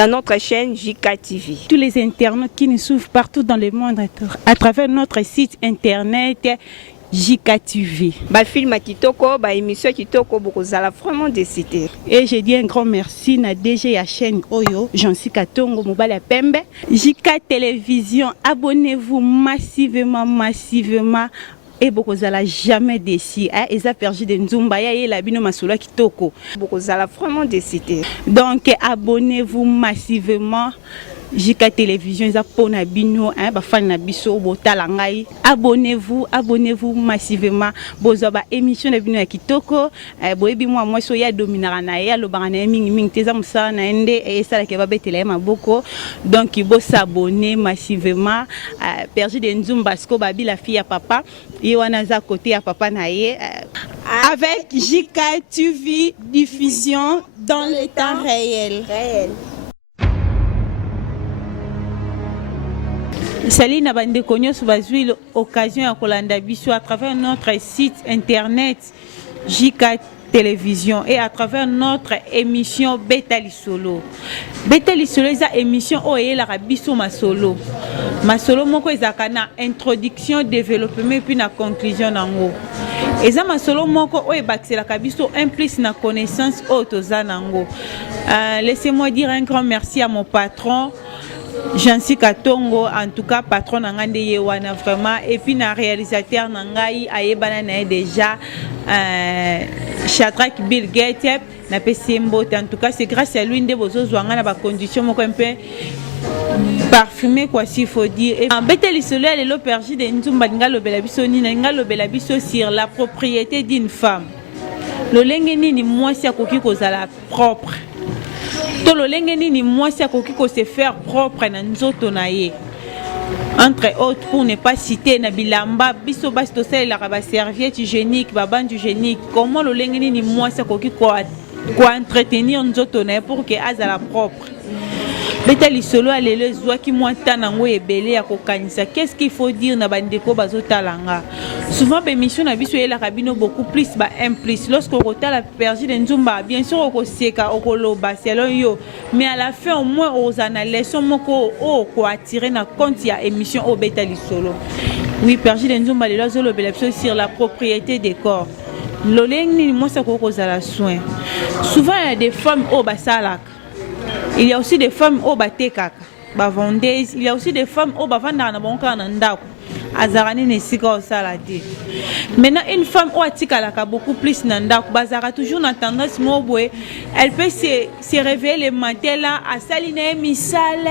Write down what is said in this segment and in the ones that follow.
dans notre chaîne JK TV. Tous les internautes qui nous suivent partout dans le monde à travers notre site internet JK TV. Film kitoko, émission kitoko, bokozala vraiment décidé. Et je dis un grand merci à DG à chaîne Oyo, Jansi Katongo Mobala Pembe. JK Télévision, abonnez-vous massivement. Et bokozala jamais déçu. Et ça perdu de Nzumba et la bino masolo kitoko. Bokozala vraiment décidé. Donc abonnez-vous massivement. JK Télévision, ils appellent bino, fan na biso botala ngai. Abonnez-vous massivement. Bozoba émission na bino ya kitoko. Boyebi moi so ya dominara na ya lobanga na mingi teza musala na ende et ça la ke ba betela maboko. Donc il faut s'abonner massivement. Perdu de Nzumba sko babi la fille à papa. Et wana za côté à papa na ye. Avec JK TV diffusion dans le temps réel. Salut na bande konyo subazui l'occasion à kolanda biso à travers notre site internet JK Télévision et à travers notre émission Betali Solo. Betali Solo est une émission où il y a biso masolo. Masolo moko ezaka na introduction, développement puis na conclusion nango. Eza masolo moko o ebakisela kabiso implice na connaissance otoza nango. Laissez-moi dire un grand merci à mon patron Jansi Katongo, en tout cas patron Nangande Yewana vraiment, et puis na réalisateur Nangai Ayebana na déjà Shadrach Bill Gates na PCMBO. En tout cas c'est grâce à lui de bozo zwanga na ba condition moko un peu parfumé quoi s'il faut dire. Et en Beteli Soleil le pergi de Nzumba ngalo belabiso ni ngalo belabiso sur la propriété d'une femme. Le lengeni ni moi si akoki kozala propre. Tolo lengeni ni moi si akoki ko se faire propre na nzoto na ye. Entre autres pour ne pas citer na bilamba biso basi to sala ba serviette hygiénique ba bande hygiénique. Comment le lengeni ni moi si akoki ko entretenir nzoto na ye pour que azala propre. Betali solo alele zwa ki mwanta nango ebele ya kokanisa. Qu'est-ce qu'il faut dire na bandeko bazotalanga? Souvent bémission na biso yela kabino beaucoup plus ba implice. Lorsque on la perdu de Nzumba, bien sûr on seka okoloba selon yo, mais à la fin au moins aux analyses moko o ko attirer na compte ya émission au Betali solo. Oui, perdu de Nzumba le zolo belapso sur la propriété des corps. Lolengni moi ça ko kozala soin. Souvent il y a des femmes au basalak. Il y a aussi des femmes au batekaka, vendeuses. Il y a aussi des femmes au bavanda na bonka na ndako. Azarani ne sika au salade. Maintenant une femme au atikalaka beaucoup plus na ndako. Bazara toujours na tendance mobwe. Elle peut se réveiller le matin là à saline misale.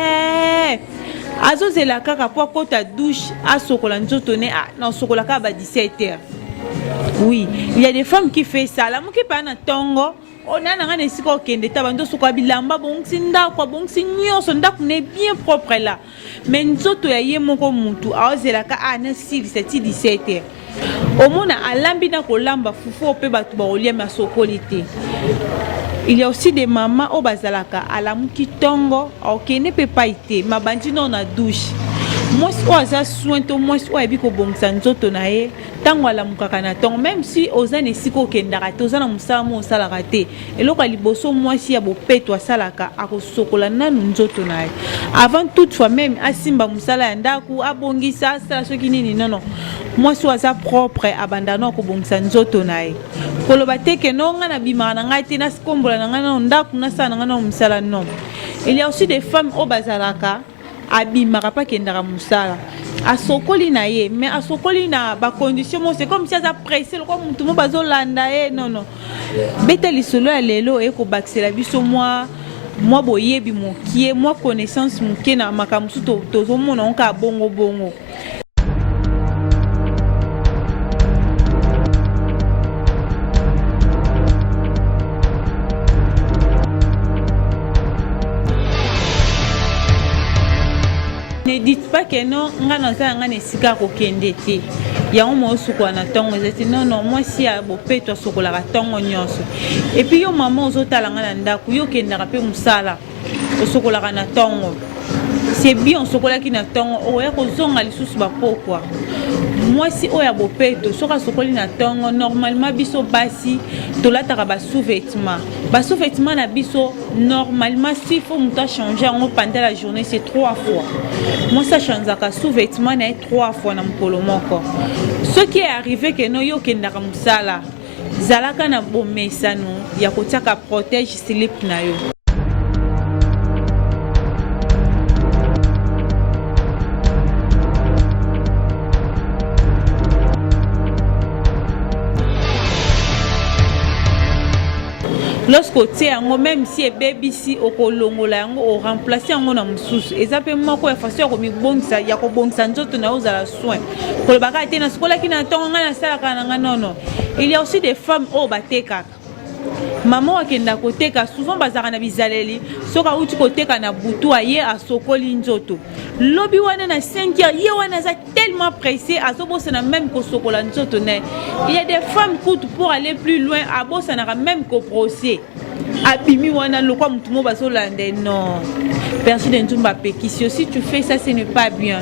Azo zela kaka po kota douche a sokola nzoto ne na sokola ka ba 17h. Oui, il y a des femmes qui fait ça. La muki pa na tongo. On a un esiko kende tabando soko bilamba bongsi ndako bongsi nyonso ndako ne bien propre là. Mais nzoto ya ye moko mutu awzela ka ana 17h. Omona alambi na kolamba fufu pe batu ba olia masokolité. Il y a aussi des mamans au bazalaka alamuki tongo okene pe paité mabandi non na douche. Moi si oza soin to moi si oyebi ko bongsa nzoto na ye tango alamukaka na tongo même si oza nesiko kendaka te oza na musala mo osalaka te eloko liboso moi si ya bopeto asalaka akosokola nanu nzoto na ye avant toutefois même asimba musala ya ndako abongisa asala soki nini non moi si oza propre abandana ko bongisa nzoto na ye koloba te ke no nga na bimaka na ngai te nasikombola na ngai na ndako nasala na ngai na musala non. Il y a aussi des femmes au bazalaka abimaka pa kendaka musala asokoli na ye mais asokoli na ba condition mo c'est comme si ça pressé le comme tout le monde bazolanda ye non Betali solo ya lelo e ko bakisela biso moi boyebi mokie moi connaissance mokie na makamsu to zo mona onka bongo ne dites pas que non, ngana za ngane sika ko kende te. Ya on mo suko na tongo zeti non moi si a bo peto sokola ka tongo nyonso. Et puis yo maman ozotala ngana ndako yo kenda ka pe musala. Osokola ka na tongo. C'est bien sokola ki na tongo o ya ko zonga lisusu ba pokwa. mwasi oyo ya bopeto soki asokoli na ntongo normalement biso basi tolataka basous-vêtements na biso normalement s'il faut moto achanger yango pendant la journée c'est 3 fois. Mwasi achangeaka sous-vêtements na ye 3 fois na mokolo moko. Soki est arrivé ke no yo okendaka mosala zalaka na bomesano ya kotiaka protège slip na yo. Lorsqu'au tient yango même si e bebisi okolongola yango o remplacer yango na mususu eza pe moko ya façon ya komibongisa ya kobongisa nzoto na ozala soin kolobaka te na sikola kina ntongo nga na salaka na nga nono. Il y a aussi des femmes au batekaka mama wakenda koteka souvent bazaka na bizaleli soka uti koteka na butu aye asokoli nzoto lobi wana na 5h ye wana za tellement pressé azobosa na même ko sokola nzoto ne. Il y a des femmes coûtent pour aller plus loin abosa na même ko procès abimi wana lokwa mutu mo bazolande non. Perji de Nzumba Pekisio, si tu fais ça ce n'est pas bien.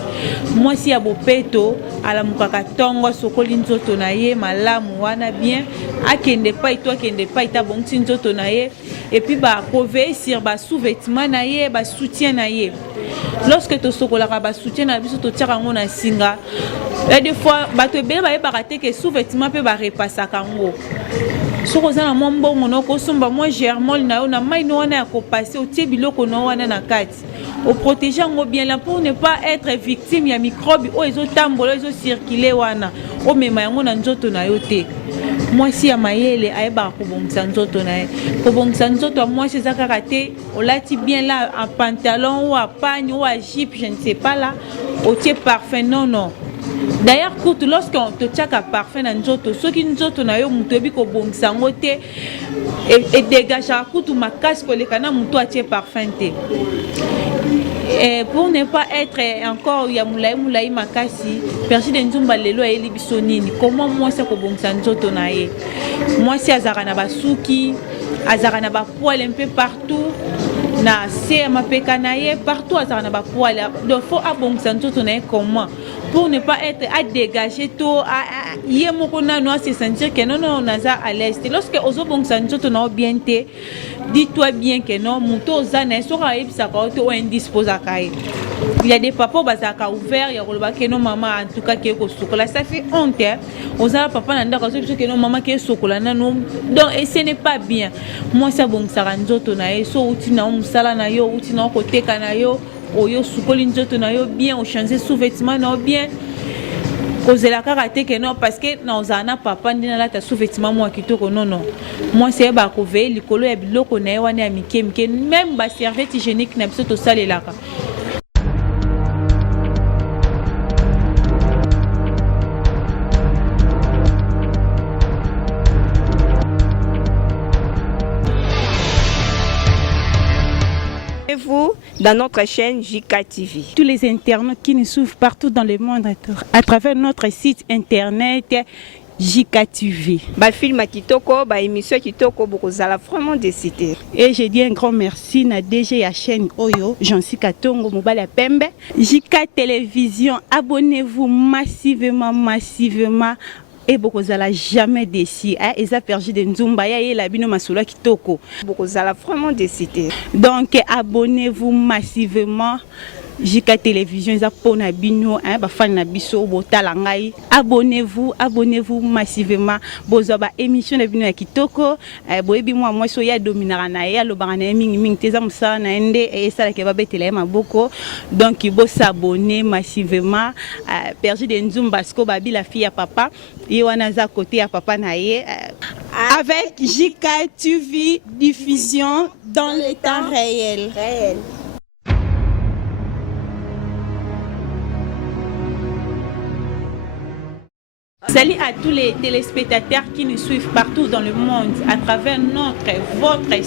Moi si ya bopeto ala mukaka tongo sokoli nzoto na ye malamu wana bien akende pa ito akende pa ita bonti nzoto na ye et puis ba cover sur ba sous-vêtements na ye ba soutien na ye. Lorsque to sokola ba soutien na biso to tiaka ngo na singa et des fois ba to be ba ye ba rater que sous-vêtements pe ba repassa kango. Sokozana mombo monoko somba moi germol na yo na mai no wana ya ko passer au tie biloko no wana na kati au protéger ngo bien là pour ne pas être victime ya microbe o ezo tambola ezo circuler wana o mema yango na nzoto na yo te. Moi si ya mayele ayeba ko bongisa nzoto na ye ko bongisa nzoto moi c'est ça karaté o lati bien là en pantalon ou à pagne ou à jupe je ne sais pas là au tie parfait non. D'ailleurs, lorsqu'on te tient à parfum dans nzoto, ceux qui nzoto na yo muto bi ko bongisa ngote et dégage à kutu makas ko le kana muto atie parfum te. Et pour ne pas être encore ya mulai makasi, Perji de Nzumba lelo e libiso nini. Comment moi ça ko bongisa nzoto na ye? Moi si azara na basuki, azara na ba poil un peu partout. Na se ma pekanaye partout azara na ba poil. Donc faut abongisa nzoto na ye comment? Pour ne pas être à dégager tout hier moko na no se sentir que non on a à l'aise. Lorsque ozo bongisa nzoto na bien te dis-toi bien que non muto zana sera ebisa ka to indispose akai. Il y a des papas bazaka ouvert ya koloba que non maman en tout cas que ko sokola ça fait honte. Ozala papa nanda ka so que non maman que sokola na no donc et ce n'est pas bien. Moi ça bongisa nzoto na so uti na musala na yo uti na ko teka na yo oyo sukoli nzoto na yo bien o changer sous-vêtements na bien kozela karaté que non parce que na ozana papa ndina la ta sous-vêtements moi kitoko non moi c'est ba ko ve likolo ya biloko na wana ya mike même ba serviette hygiénique na biso to salelaka. Vous dans notre chaîne JK TV. Tous les internautes qui nous suivent partout dans le monde à travers notre site internet JK TV. Ba film kitoko, ba émission kitoko bokozala vraiment décidé. Et je dis un grand merci na DG ya chaîne Oyo, Jansi Katongo Mobala Pembe. JK Télévision, abonnez-vous massivement. Et bokozala jamais déçu et ça Perji de Nzumba ya la bino masolo kitoko bokozala vraiment décidé. Donc abonnez-vous massivement JK Télévision za pona bino ba fan na biso botala ngai abonnez-vous massivement bozo ba émission na bino ya kitoko boyebi moi so ya dominara na ya lobanga na mingi teza musala na ende et ça ke ba betela maboko donc bo s'abonner massivement Perji de Nzumba sko ba bi la fille ya papa et wana za côté ya papa na ye avec JK TV diffusion dans le temps réel. Salut à tous les téléspectateurs qui nous suivent partout dans le monde à travers votre